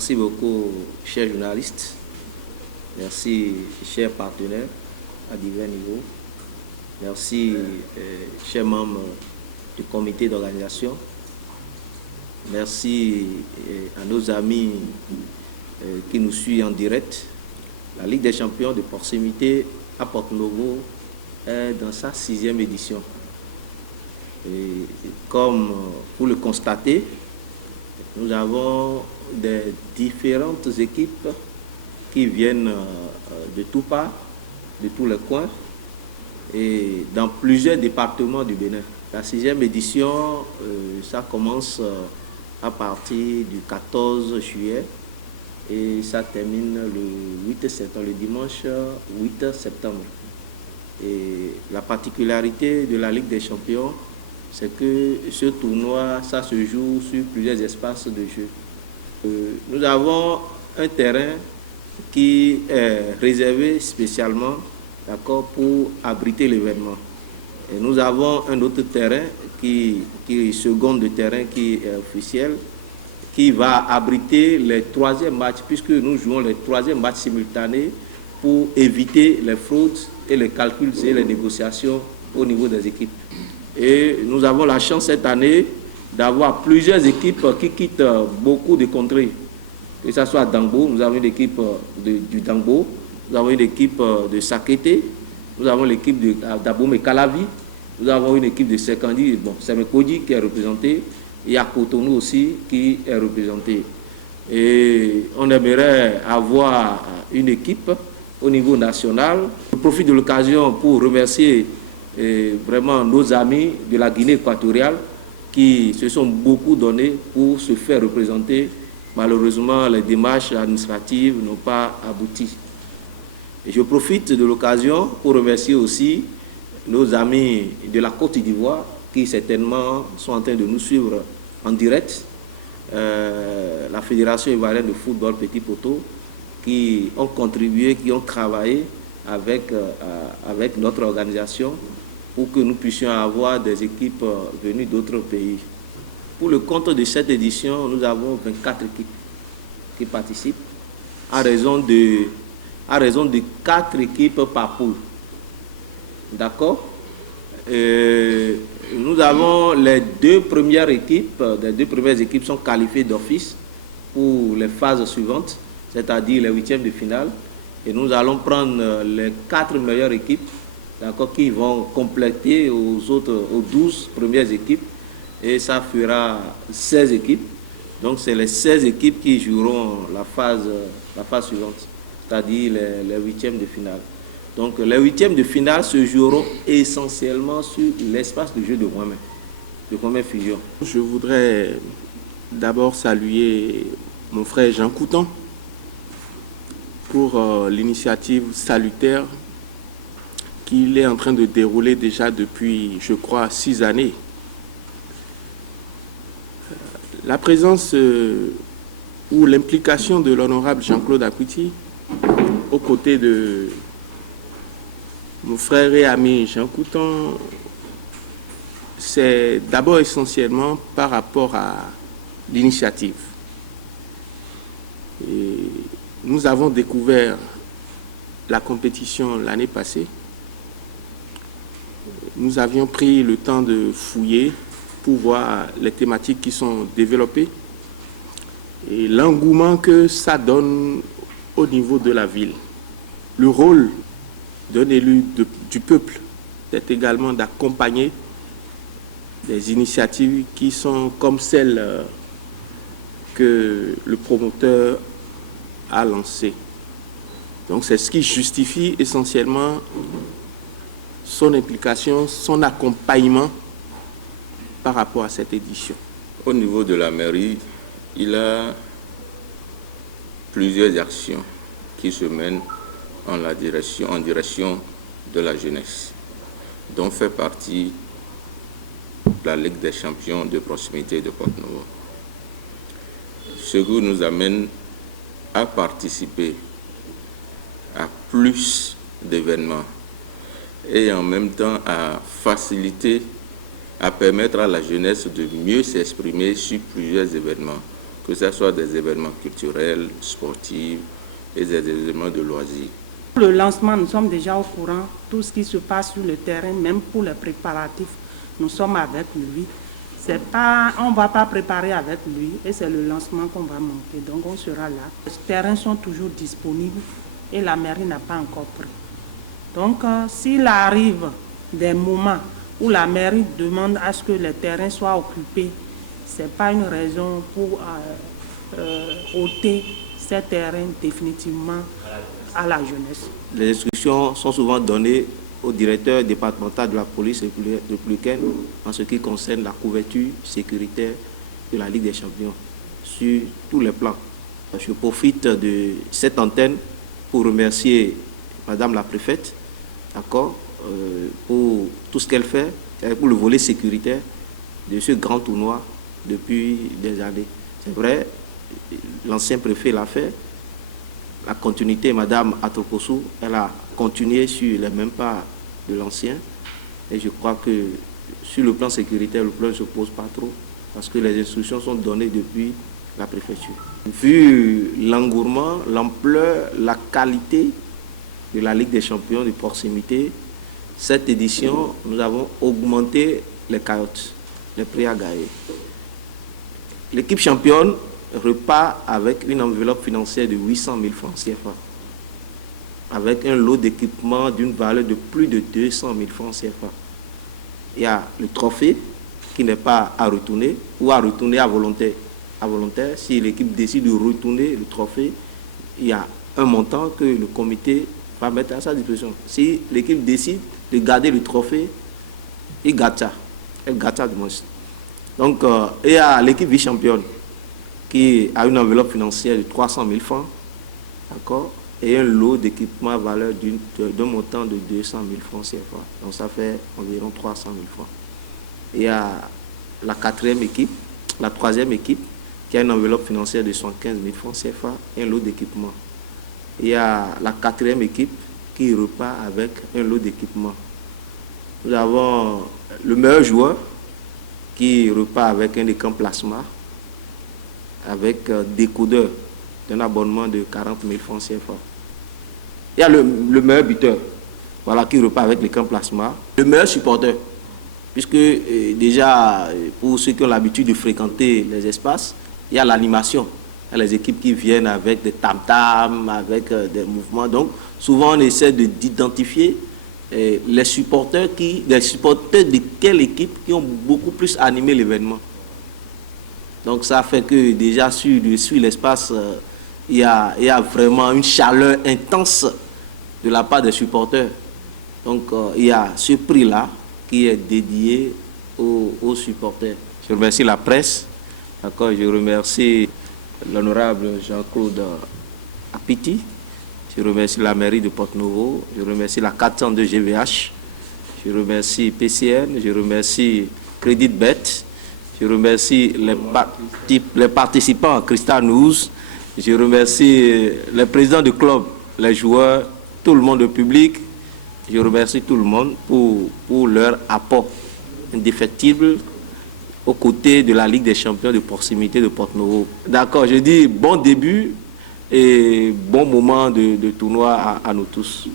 Merci beaucoup, chers journalistes. Merci, chers partenaires à divers niveaux. Merci, chers membres du comité d'organisation. Merci à nos amis qui nous suivent en direct. La Ligue des champions de proximité à Porto-Novo est dans sa 6e édition. Et comme vous le constatez, nous avons des différentes équipes qui viennent de tous parts, de tous les coins, et dans plusieurs départements du Bénin. La 6e édition, ça commence à partir du 14 juillet et ça termine le 8 septembre, le dimanche 8 septembre. Et la particularité de la Ligue des champions, c'est que ce tournoi, ça se joue sur plusieurs espaces de jeu. Nous avons un terrain qui est réservé spécialement, d'accord, pour abriter l'événement. Et nous avons un autre terrain qui seconde le terrain qui est officiel, qui va abriter les 3e matchs, puisque nous jouons les 3e matchs simultanés pour éviter les fraudes et les calculs et les négociations au niveau des équipes. Et nous avons la chance cette année d'avoir plusieurs équipes qui quittent beaucoup de contrées. Que ce soit à Dangbo, nous avons une équipe du Dangbo, nous avons une équipe de Sakete, nous avons l'équipe d'Abomey Calavi, nous avons une équipe de Sekandi, bon, c'est Mekodi qui est représenté, et à Cotonou aussi qui est représenté. Et on aimerait avoir une équipe au niveau national. Je profite de l'occasion pour remercier vraiment nos amis de la Guinée équatoriale qui se sont beaucoup donnés pour se faire représenter. Malheureusement, les démarches administratives n'ont pas abouti. Et je profite de l'occasion pour remercier aussi nos amis de la Côte d'Ivoire qui certainement sont en train de nous suivre en direct. La Fédération ivoirienne de football Petit Poteau qui ont contribué, qui ont travaillé avec notre organisation pour que nous puissions avoir des équipes venues d'autres pays. Pour le compte de cette édition, nous avons 24 équipes qui participent à raison de 4 équipes par poule. D'accord? Nous avons les 2 premières équipes, les 2 premières équipes sont qualifiées d'office pour les phases suivantes, c'est-à-dire les 8e de finale. Et nous allons prendre les 4 meilleures équipes, d'accord, qui vont compléter aux 12 premières équipes. Et ça fera 16 équipes. Donc c'est les 16 équipes qui joueront la phase suivante, c'est-à-dire les 8e de finale. Donc les 8e de finale se joueront essentiellement sur l'espace de jeu de Ouamé Fusion. Je voudrais d'abord saluer mon frère Jean Coutan pour l'initiative salutaire qu'il est en train de dérouler déjà depuis, je crois, 6 années. La présence ou l'implication de l'honorable Jean-Claude Akuti aux côtés de mon frère et ami Jean Coutan, c'est d'abord essentiellement par rapport à l'initiative. Nous avons découvert la compétition l'année passée. Nous avions pris le temps de fouiller pour voir les thématiques qui sont développées et l'engouement que ça donne au niveau de la ville. Le rôle d'un élu du peuple est également d'accompagner des initiatives qui sont comme celles que le promoteur a lancées. Donc c'est ce qui justifie essentiellement son implication, son accompagnement par rapport à cette édition. Au niveau de la mairie, il y a plusieurs actions qui se mènent en direction de la jeunesse, dont fait partie la Ligue des champions de proximité de Porto-Novo. Ce qui nous amène à participer à plus d'événements et en même temps à faciliter, à permettre à la jeunesse de mieux s'exprimer sur plusieurs événements que ce soit des événements culturels, sportifs et des événements de loisirs. Pour le lancement, nous sommes déjà au courant. Tout ce qui se passe sur le terrain, même pour les préparatifs, nous sommes avec lui. On ne va pas préparer avec lui et c'est le lancement qu'on va monter. Donc on sera là. Les terrains sont toujours disponibles et la mairie n'a pas encore pris. Donc s'il arrive des moments où la mairie demande à ce que les terrains soient occupés, ce n'est pas une raison pour ôter ces terrains définitivement à la jeunesse. Les instructions sont souvent données au directeur départemental de la police républicaine en ce qui concerne la couverture sécuritaire de la Ligue des Champions sur tous les plans. Je profite de cette antenne pour remercier Madame la préfète, d'accord, pour tout ce qu'elle fait, pour le volet sécuritaire de ce grand tournoi depuis des années. C'est vrai, l'ancien préfet l'a fait. La continuité, Madame Atoposu, elle a continué sur les mêmes pas de l'ancien. Et je crois que sur le plan sécuritaire, le problème ne se pose pas trop parce que les instructions sont données depuis la préfecture. Vu l'engouement, l'ampleur, la qualité de la Ligue des Champions de proximité, cette édition, nous avons augmenté les cayottes, les prix à gagner. L'équipe championne repart avec une enveloppe financière de 800 000 francs CFA, avec un lot d'équipement d'une valeur de plus de 200 000 francs CFA. Il y a le trophée qui n'est pas à retourner ou à retourner à volontaire. Si l'équipe décide de retourner le trophée, il y a un montant que le comité va mettre à sa disposition. Si l'équipe décide de garder le trophée, il garde ça. Elle garde ça de moins. Donc, il y a l'équipe vice-championne qui a une enveloppe financière de 300 000 francs, d'accord, et un lot d'équipement à valeur d'un montant de 200 000 francs CFA. Donc ça fait environ 300 000 francs. Il y a la quatrième équipe, la troisième équipe, qui a une enveloppe financière de 115 000 francs CFA et un lot d'équipement. Il y a la quatrième équipe qui repart avec un lot d'équipement. Nous avons le meilleur joueur qui repart avec un écran plasma, avec décodeur d'un abonnement de 40 000 francs CFA. Il y a le meilleur buteur, voilà, qui repart avec l'écran plasma. Le meilleur supporter, puisque déjà, pour ceux qui ont l'habitude de fréquenter les espaces, il y a l'animation. Il y a les équipes qui viennent avec des tam-tams, avec des mouvements. Donc, souvent, on essaie d'identifier les supporters de quelle équipe qui ont beaucoup plus animé l'événement. Donc ça fait que déjà sur l'espace, il y a vraiment une chaleur intense de la part des supporters. Donc il y a ce prix-là qui est dédié aux supporters. Je remercie la presse, d'accord, je remercie l'honorable Jean-Claude Apiti, je remercie la mairie de Porto-Novo, je remercie la 402 GVH, je remercie PCN, je remercie Crédit Bet. Je remercie les participants, Crystal News. Je remercie les présidents du club, les joueurs, tout le monde, le public. Je remercie tout le monde pour leur apport indéfectible aux côtés de la Ligue des Champions de proximité de Porto-Novo. D'accord, je dis bon début et bon moment de tournoi à nous tous.